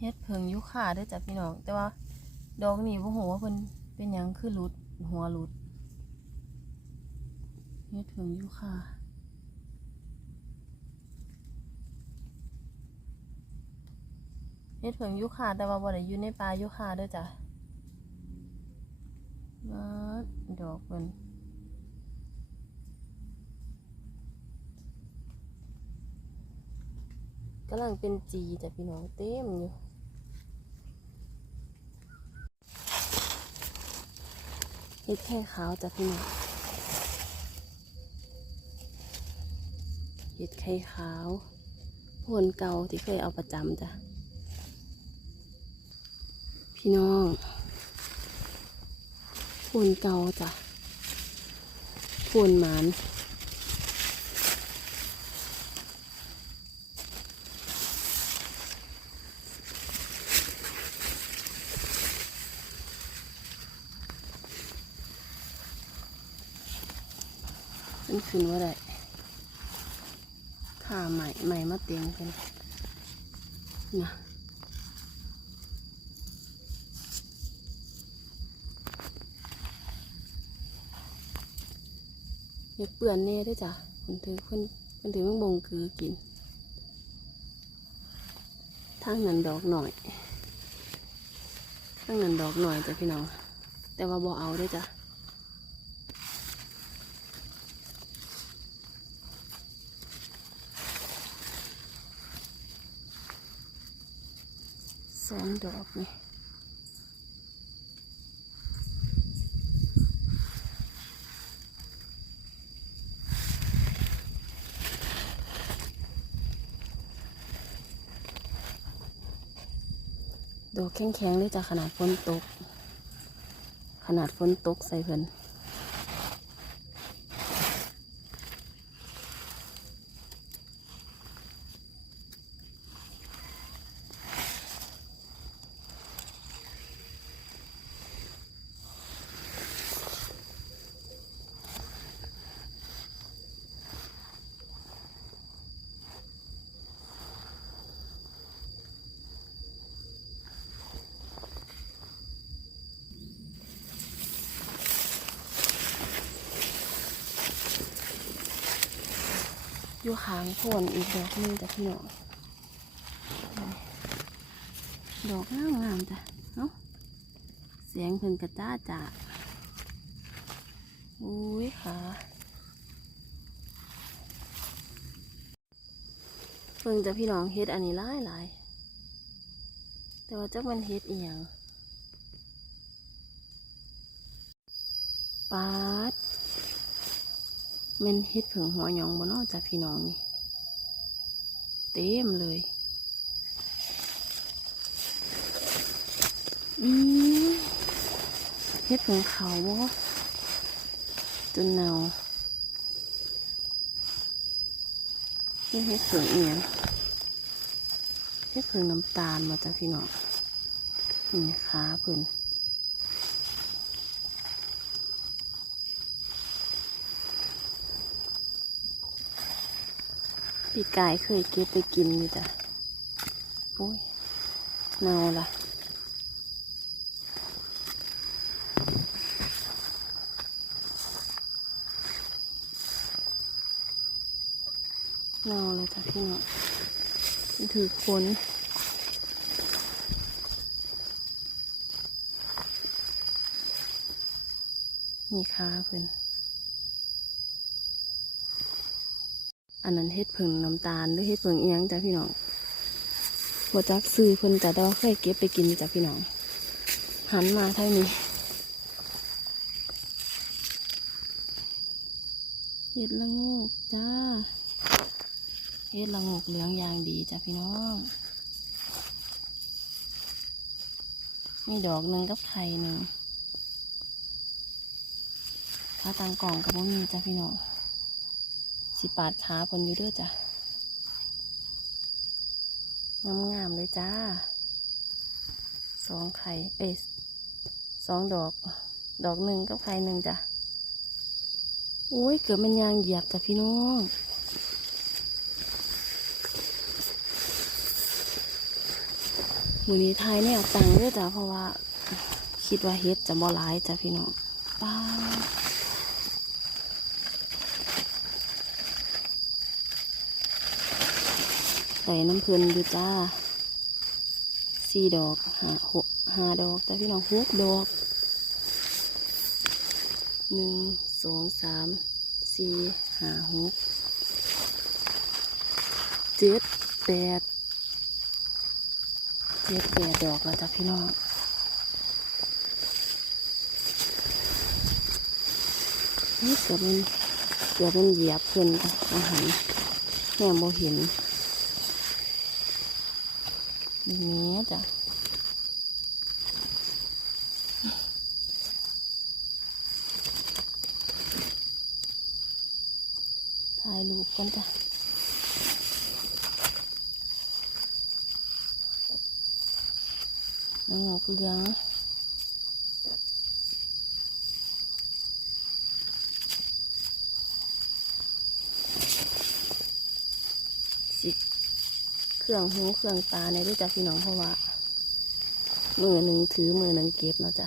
เฮ็ดเพิงยุค่าด้อจ้ะพี่น้อง แต่ว่าดอกนี่บ่ฮู้ว่าเพิ่นเป็นหยังคือหลุดหัวหลุดเฮ็ดเพิงยุค่าเฮ็ดเพิงยุค่าแต่ว่าบ่ได้อยู่ในป่ายุค่าด้อจ้ะมาดอกเพิ่นกำลังเป็นจีจ้ะพี่น้องเต็มอยู่ เห็ดแค่ขาวจ้ะพี่น้องเห็ดไข่ขาวพวนเก่าที่เคยเอาประจำจ้ะ พี่น้องพวนเก่าจ้ะพวนหมาน ขึ้นว่าได้ขาใหม่ใหม่มาเตียงกันนะอย่าเปื่อนแน่ด้วยจ้ะคนถือคนคนถือมันบงคือกินทางนั้นดอกหน่อยทางนั้นดอกหน่อยจ้ะพี่น้อง แต่ว่าบ่เอาด้วยจ้ะ ส องดอกนี่ดอกแข็งๆเลยจ้ะขนาดฝนตก ขนาดฝนตกใส่เพิ่น อยู่ข้างโคนอีกดอกหนึงจ้ะพี่น้องดอกงามงามจ้ะเนาะเสียงเพิ่นกระจ้าจ้าอุ้ยค่ะเพิ่งจะพี่น้องเฮ็ดอันนี้หลายหลายแต่ว่าจักมันเฮ็ดอีหยังปาด มันเฮ็ดเผิงหัวหยองบ่นอจากพี่น้องนี่ เต็มเลย อืมเฮ็ดเผิงเขาบ่จนเนานี่เฮ็ดเผิงเอียงเฮ็ดเผิงน้ำตาลมาจากพี่น้องนี่ขาเพิ่น พี่กายเคยเก็บไปกินอยู่จ้ะโอ้ยเนาละเนาเลยจ้ะพี่น้องถือคนมีขาเพิ่น อันนั้นเฮ็ดเผิงน้ำตาลหรือเฮ็ดเผิงเอียงจ้ะพี่น้องบจักซื้อเพิ่นแต่ดอกเคยเก็บไปกินจ้ะพี่น้อง หันมาเท่านี้เฮ็ดละงูกจ้าเฮ็ดละโงกเหลืองอย่างดีจ้ะพี่น้องมีดอกหนึ่งกับไข่หนึ่งถ้าตังกล่องก็บ่มีจ้ะพี่น้อง สิปาดขาผลอยู่ด้วยจ้ะงามๆเลยจ้าสองไข่เอ้สองดอก ดอกหนึ่งกับไข่หนึ่งจ้ะโอ้ยเกิดมันยางเหยียบจ้ะพี่น้องมือนี้ไทยเนี่ยตังด้วยจ้ะเพราะว่า คิดว่าเฮ็ดจะบ่หลายจ้ะพี่น้องป้า ดใส่น้ำเพลินอยู่จ้าสี่ดอกห้าหกห้าดอกจ้ะพี่น้องหกดอกหนึ่งสองสามสี่ห้าหกเจ็ดแปดเจ็ดแปดดอกแล้วจ้ะพี่น้องเกือบมันเกือบมันเหยียบเพิ่นอาหารแง่บ่เห็น นี่แม่จ้ะถ่ายรูปก่อนจ้ะนงกเหลืองสิ เครื่องหูเครื่องตาในด้วยจ้ะพี่น้องเพราะว่า มือหนึ่งถือมือหนึ่งเก็บเนาะจ้ะ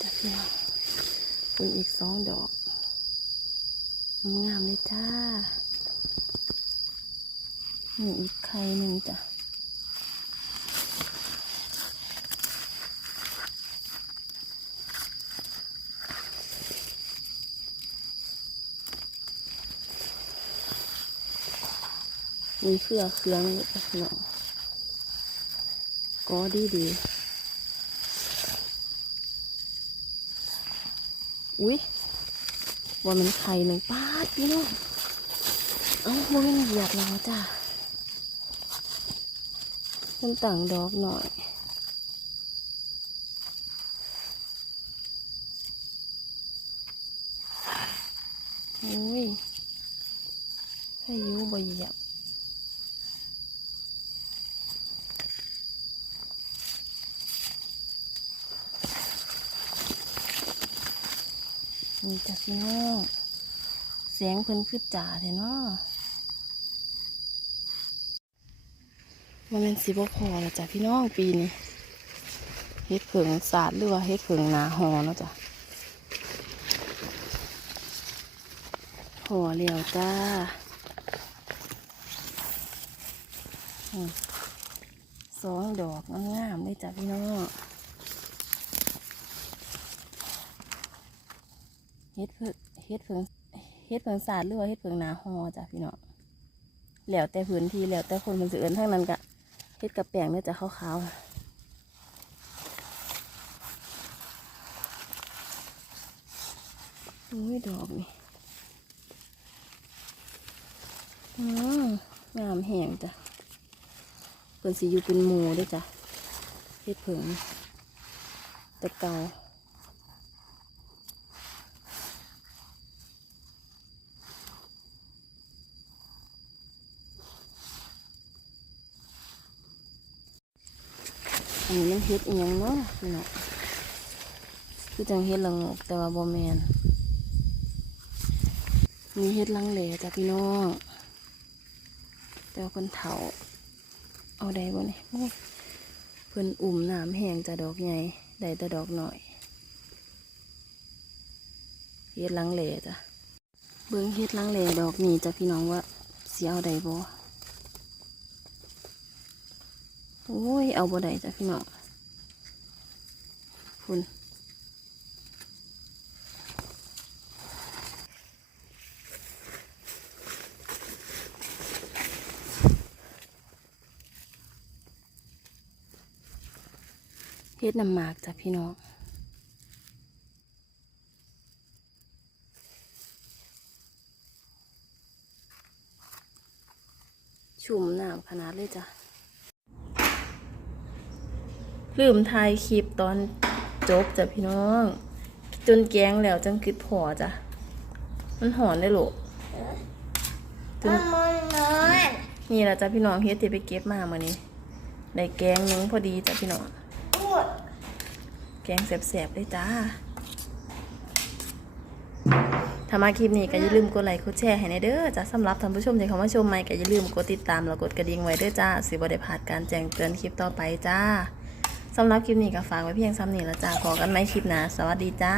จ้ะสีน้องคุณอีกสองดอก งามเลยจ้ามีอีกไข่หนึ่งจ้ะ มีเครือเครื่องอยู่จ้ะพี่น้องก็ดีดีอุ๊ยว่ามันไข่หนึ่งป้าดพี่น้องเอ้าว่ามันเหยียบแล้วจ้ะเป็นต่างดอกหน่อยโอ้ยให้ยูบ่เหยียบ นี่จ้ะพี่น้องเสียงเพิ่นคือจ่าแท้เนาะมันเป็นสีบพอแล้วจ้ะพี่น้องปีนี้เฮ็ดเผงสาดหรือว่าเฮ็ดเผงนาหอเนาะจ้ะหอเหลียวจ้าสองดอกงามๆเลยจ้ะพี่น้อง เฮ็ดเผิงเฮ็ดเผิงเฮ็ดเผิงสาดหรือว่าเฮ็ดเผิงนาหอจ้ะพี่น้องแล้วแต่พื้นที่แล้วแต่คนมันสิเอินทั้งนั้นกะเฮ็ดกับแป้งเนี่ยจะขาวๆโอ้ยดอกนี่อืมงามแหงจ้ะเพิ่นสิอยู่เป็นหมูด้วยจ้ะเฮ็ดเผิงแต่เก่า อันนี้มันเฮ็ดอีหยังเนาะพี่น้องคือจังเฮ็ดละโงกแต่ว่าบ่แมนมีเฮ็ดลังเหลจ้ะพี่น้องแต่ว่าเพิ่นเถาเอาได้บ่นี่ยเพิ่นอุ่มน้ำแห้งจะดอกใหญ่ได้แต่ดอกหน่อยเฮ็ดลังเหลจ้ะเบิ่งเฮ็ดลังเหลดอกนี้จ้ะพี่น้องว่าสิเอาได้บ่ โอ้ย เอาบ่ได้จ้ะพี่น้องคุณเฮ็ดน้ำหมากจ้ะพี่น้องชุ่มน้ำขนาดเลยจ้ะ ลืมถ่ายคลิปตอนจบจ้ะพี่น้อง จนแกงแล้วจังคิดพอจ้ะ มันหอนได้หรอจนมันร้อนนี่แหละจ้ะพี่น้องเฮ็ดที่ไปเก็บมาเมื่อนี้ได้แกงนึงพอดีจ้ะพี่น้อง แกงแสบๆเลยจ้าถ้ามาคลิปนี้ก็อย่าลืมกดไลค์กดแชร์ให้ในเด้อจ้าสำหรับท่านผู้ชมที่เข้ามาชมใหม่ก็อย่าลืมกดติดตามแล้วกดกระดิ่งไว้ด้วยจ้าสิบ่ได้พลานการแจ้งเตือนคลิปต่อไปจ้า สำหรับคลิปนี้ก็ฝากไว้เพียงซ้ำนี้ละจ้าขอกันไหมคลิปหนะสวัสดีจ้า